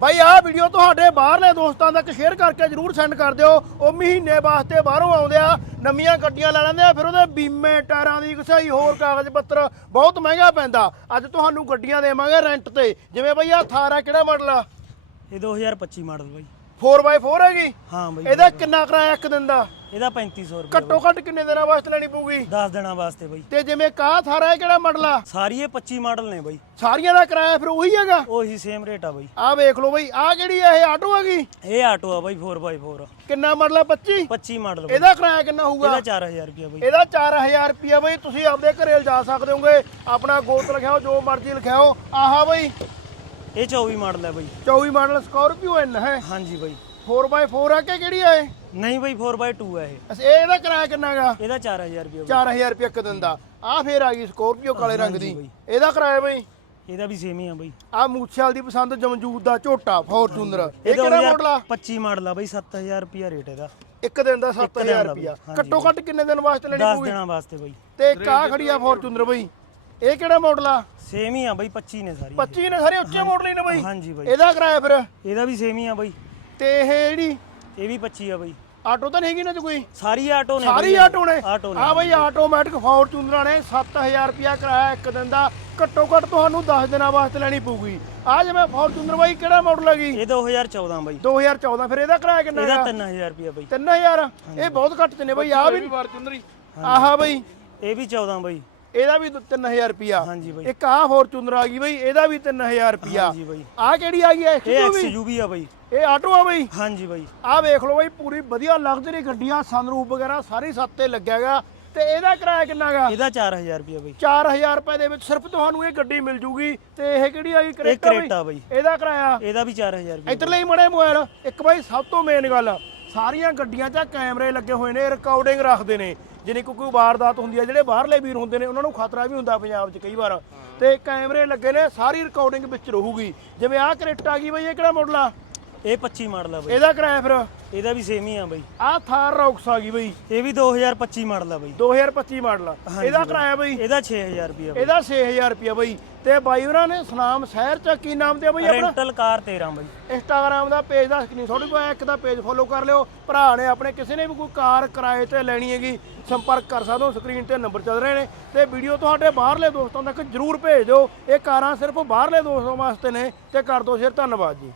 ਬਾਈ, ਆਹ ਵੀਡੀਓ ਤੁਹਾਡੇ ਬਾਹਰਲੇ ਦੋਸਤਾਂ ਤੱਕ ਸ਼ੇਅਰ ਕਰਕੇ ਜਰੂਰ ਸੈਂਡ ਕਰ ਦਿਓ। ਉਹ ਮਹੀਨੇ ਵਾਸਤੇ ਬਾਹਰੋਂ ਆਉਂਦੇ ਆ, ਨਵੀਆਂ ਗੱਡੀਆਂ ਲੈ ਲੈਂਦੇ ਆ, ਫਿਰ ਉਹਦੇ ਬੀਮੇ, ਟਾਇਰਾਂ ਦੀ ਕਿਸੇ ਹੋਰ ਕਾਗਜ਼ ਪੱਤਰ ਬਹੁਤ ਮਹਿੰਗਾ ਪੈਂਦਾ। ਅੱਜ ਤੁਹਾਨੂੰ ਗੱਡੀਆਂ ਦੇਵਾਂਗੇ ਰੈਂਟ ਤੇ। ਜਿਵੇਂ ਬਈ, ਆਹ ਥਾਰ ਆ, ਕਿਹੜਾ ਮਾਡਲ ਆ? ਇਹ 2025 ਮਾਡਲ ਬਾਈ। 4x4 ਹੈਗੀ? ਹਾਂ ਬਾਈ। ਇਹਦਾ ਕਿੰਨਾ ਕਿਰਾਇਆ ਇੱਕ ਦਿਨ ਦਾ? ਇਹਦਾ 3500 ਰੁਪਏ ਘੱਟੋ ਘੱਟ ਕਿੰਨੇ ਦਿਨਾਂ ਵਾਸਤੇ ਲੈਣੀ ਪਊਗੀ? 10 ਦਿਨਾਂ ਵਾਸਤੇ ਬਾਈ। ਤੇ ਜਿਵੇਂ ਕਾਹ ਥਾਰ ਹੈ ਕਿਹੜਾ ਮਾਡਲ ਆ? ਸਾਰੀ ਇਹ 25 ਮਾਡਲ ਨੇ ਬਾਈ। ਸਾਰੀਆਂ ਦਾ ਕਿਰਾਇਆ ਫਿਰ ਉਹੀ ਹੈਗਾ? ਉਹੀ ਸੇਮ ਰੇਟ ਆ ਬਾਈ। ਆਹ ਵੇਖ ਲਓ ਬਈ ਆਹ ਜਿਹੜੀ ਆ ਇਹ ਆਟੋ ਹੈਗੀ? ਇਹ ਆਟੋ ਆ ਬਾਈ 4x4 ਕਿੰਨਾ ਮਾਡਲ ਆ 25 25 ਮਾਡਲ ਇਹਦਾ ਕਿਰਾਇਆ ਕਿੰਨਾ ਹੋਊਗਾ? ਇਹਦਾ 4000 ਰੁਪਏ ਬਾਈ। ਇਹਦਾ 4000 ਰੁਪਿਆ ਬਈ ਤੁਸੀਂ ਆਪਦੇ ਘਰੇ ਲਿਜਾ ਸਕਦੇ ਹੋਗੇ। ਆਪਣਾ ਗੋਤ ਲਿਖਾਓ ਜੋ ਮਰਜ਼ੀ ਲਿਖਾਓ ਆਹਾ ਬਈ ਇਹ 24 ਮਾਡਲ ਹੈ ਬਾਈ। 24 ਮਾਡਲ ਸਕਾਰਪੀਓ ਐਨ ਹੈ। ਹਾਂਜੀ ਬਾਈ। 4x4 ਆ ਕਿ ਕਿਹੜੀ ਆ ਇਹ? ਨਹੀਂ ਬਾਈ 4x2 ਹੈ ਇਹ। ਅੱਛਾ, ਇਹ ਇਹਦਾ ਕਿਰਾਇਆ ਕਿੰਨਾ ਹੈਗਾ? ਇਹਦਾ 4000 ਰੁਪਏ ਬਾਈ। 4000 ਰੁਪਏ ਇੱਕ ਦਿਨ ਦਾ ਆ ਫੇਰ ਆ ਗਈ ਸਕਾਰਪੀਓ ਕਾਲੇ ਰੰਗ ਦੀ। ਇਹਦਾ ਕਿਰਾਇਆ ਬਈ? ਇਹਦਾ ਵੀ ਸੇਮ ਹੀ ਆ ਬਾਈ। ਆ ਮੂਛੇਵਾਲ ਦੀ ਪਸੰਦ ਜਮਜੂਦ ਦਾ ਝੋਟਾ ਫੋਰਚੂਨਰ ਇਹ ਕਿਹੜਾ ਮਾਡਲ ਆ? 25 ਮਾਡਲ ਆ ਬਾਈ 7000 ਰੁਪਏ ਰੇਟ ਇਹਦਾ। ਇੱਕ ਦਿਨ ਦਾ 7000 ਦਾ ਰੁਪਿਆ ਘੱਟੋ ਘੱਟ ਕਿੰਨੇ ਦਿਨ ਵਾਸਤੇ ਲੈਣੀ 10 ਪਊਗੀ? ਦਿਨਾਂ ਵਾਸਤੇ ਬਾਈ। ਤੇ ਇੱਕ ਆ ਖੜੀ ਆ ਫੋਰਚੂਨਰ ਬਈ। ਇਹ ਕਿਹੜਾ ਮਾਡਲ ਆ? ਸੇਮ ਹੀ ਆ ਬਾਈ 25 ਨੇ ਸਾਰੀ 25 ਨੇ ਸਾਰੇ ਉੱਚੇ ਮਾਡਲ ਹੀ ਨੇ ਬਈ। ਹਾਂਜੀ ਬਾਈ। ਇਹਦਾ ਕਿਰਾਇਆ ਫਿਰ? ਇਹਦਾ ਵੀ ਸੇਮ ਹੀ ਆ ਬਾਈ। ਤੇ ਇਹ ਜਿਹੜੀ? ਇਹ ਵੀ 25 ਆ ਬਾਈ। ਆਟੋ ਤਾਂ ਨਹੀਂ ਹੈਗੀ ਨਾ ਚ ਕੋਈ? ਸਾਰੀ ਆਟੋ ਨੇ ਸਾਰੀ। ਆਟੋ ਨੇ? ਆਟੋ ਨੇ। ਆ ਬਈ ਆਟੋਮੈਟਿਕ ਫੋਰਚੂਨਰਾਂ ਨੇ 7000 ਰੁਪਿਆ ਕਿਰਾਇਆ ਇੱਕ ਦਿਨ ਦਾ। ਘੱਟੋ ਘੱਟ ਤੁਹਾਨੂੰ 10 ਦਿਨਾਂ ਵਾਸਤੇ ਲੈਣੀ ਪਊਗੀ। ਆ ਜਿਵੇਂ ਫੋਰਚੂਨਰ ਬਾਈ ਕਿਹੜਾ ਮਾਡਲ ਹੈਗੀ ਇਹ 2014 ਬਾਈ। 2014 ਫਿਰ ਇਹਦਾ ਕਿਰਾਇਆ ਕਿੰਨਾ ਇਹਦਾ ਹੈਗਾ? 3000 ਰੁਪਏ ਬਾਈ। 3000 ਇਹ ਬਹੁਤ ਘੱਟ ਚ ਨੇ ਬਈ ਆ ਵੀ ਫੋਰਚੂਨਰ ਹੀ। ਆਹਾ ਬਈ। ਇਹ ਵੀ 14 ਬਾਈ। ਇਹਦਾ ਵੀ 3000 ਰੁਪਿਆ ਹਾਂਜੀ ਬਾਈ। ਇੱਕ ਆ ਫੋਰਚੂਨਰ ਆ ਗਈ ਬਈ ਇਹਦਾ ਵੀ 3000 ਰੁਪਿਆ ਹਾਂਜੀ ਬਾਈ। ਆ ਕਿਹੜੀ ਆ ਗਈ ਇਹ ਐਕਸਯੂਵੀ ਆ ਬਾਈ। ਇਹ ਆਟੋ ਆ ਬਈ? ਹਾਂਜੀ ਬਾਈ। ਆਹ ਵੇਖ ਲਓ ਬਈ ਪੂਰੀ ਵਧੀਆ ਲਗਜ਼ਰੀ ਗੱਡੀਆਂ ਸਨਰੂਪ ਵਗੈਰਾ ਸਾਰੀ ਸੱਤ ਤੇ ਲੱਗਿਆਗਾ ਤੇ ਇਹਦਾ ਕਿਰਾਇਆ ਕਿੰਨਾਗਾ ਇਹਦਾ 4000 ਰੁਪਏ ਬਾਈ। 4000 ਰੁਪਏ ਦੇ ਵਿੱਚ ਸਿਰਫ ਤੁਹਾਨੂੰ ਇਹ ਗੱਡੀ ਮਿਲ ਜੂਗੀ। ਤੇ ਇਹ ਕਿਹੜੀ ਆ ਗਈ? ਕਰੇਟਾ ਬਈ। ਕਰੇਟਾ ਬਾਈ। ਇਹਦਾ ਕਿਰਾਇਆ? ਇਹਦਾ ਵੀ 4000 ਰੁਪਏ ਇੱਧਰ ਲਈ ਮੜੇ ਮੋਬਾਈਲ। ਇੱਕ ਬਾਈ ਸਭ ਤੋਂ ਮੇਨ ਗੱਲ ਸਾਰੀਆਂ ਗੱਡੀਆਂ 'ਚ ਕੈਮਰੇ ਲੱਗੇ ਹੋਏ ਨੇ ਰਿਕਾਰਡਿੰਗ ਰੱਖਦੇ ਨੇ। ਜਿਵੇਂ ਕੋਈ ਕੋਈ ਵਾਰਦਾਤ ਹੁੰਦੀ ਹੈ ਜਿਹੜੇ ਬਾਹਰਲੇ ਵੀਰ ਹੁੰਦੇ ਨੇ ਉਹਨਾਂ ਨੂੰ ਖਤਰਾ ਵੀ ਹੁੰਦਾ ਪੰਜਾਬ 'ਚ ਕਈ ਵਾਰ। ਤੇ ਕੈਮਰੇ ਲੱਗੇ ਨੇ ਸਾਰੀ ਰਿਕਾਰਡਿੰਗ ਵਿੱਚ ਰਹੂਗੀ। ਜਿਵੇਂ ਆਹ ਕਰੇਟਾ ਆ ਗਈ ਬਈ ਇਹ ਕਿਹੜਾ ਮਾਡਲ ਆ? ਇਹ 25 ਮਾਡਲ ਆ ਬਾਈ। ਇਹਦਾ ਕਿਰਾਇਆ ਫਿਰ? ਇਹਦਾ ਵੀ ਸੇਮ ਹੀ ਆ ਬਾਈ। ਆਹ ਥਾਰ ਰੌਕਸ ਆ ਗਈ ਬਈ। ਇਹ ਵੀ 2025 ਮਾਡਲ ਆ ਬਾਈ। 2025 ਮਾਡਲ ਆ। ਇਹਦਾ ਕਿਰਾਇਆ ਬਈ? ਇਹਦਾ 6000 ਰੁਪਏ ਬਾਈ। ਇਹਦਾ 6000 ਰੁਪਿਆ ਬਈ। ਤੇ ਬਾਈ ਉਹਨਾਂ ਨੇ ਸੁਨਾਮ ਸ਼ਹਿਰ ਚ ਕੀ ਨਾਮ ਤੇ ਬਈ ਆਪਣਾ? ਰੈਂਟਲ ਕਾਰ 13 ਬਾਈ। ਇੰਸਟਾਗ੍ਰam ਦਾ ਪੇਜ ਦਾ ਸਕਰੀਨਸ਼ਾਟ ਵੀ ਪਾਇਆ ਇੱਕ ਦਾ ਪੇਜ ਫੋਲੋ ਕਰ ਲਿਓ। ਭਰਾ ਨੇ ਆਪਣੇ ਕਿਸੇ ਨੇ ਵੀ ਕੋਈ ਕਾਰ ਕਿਰਾਏ ਤੇ ਲੈਣੀ ਹੈਗੀ ਸੰਪਰਕ ਕਰ ਸਕਦੇ ਹੋ ਸਕਰੀਨ ਤੇ ਨੰਬਰ ਚੱਲ ਰਹੇ ਨੇ ਤੇ ਵੀਡੀਓ ਤੁਹਾਡੇ ਬਾਹਰਲੇ ਦੋਸਤਾਂ ਤੱਕ ਜਰੂਰ ਭੇਜ ਦਿਓ। ਇਹ ਕਾਰਾਂ ਸਿਰਫ ਬਾਹਰਲੇ ਦੋਸਤਾਂ ਵਾਸਤੇ ਨੇ ਤੇ ਕਰ ਦਿਓ ਸ਼ੇਅਰ। ਧੰਨਵਾਦ ਜੀ।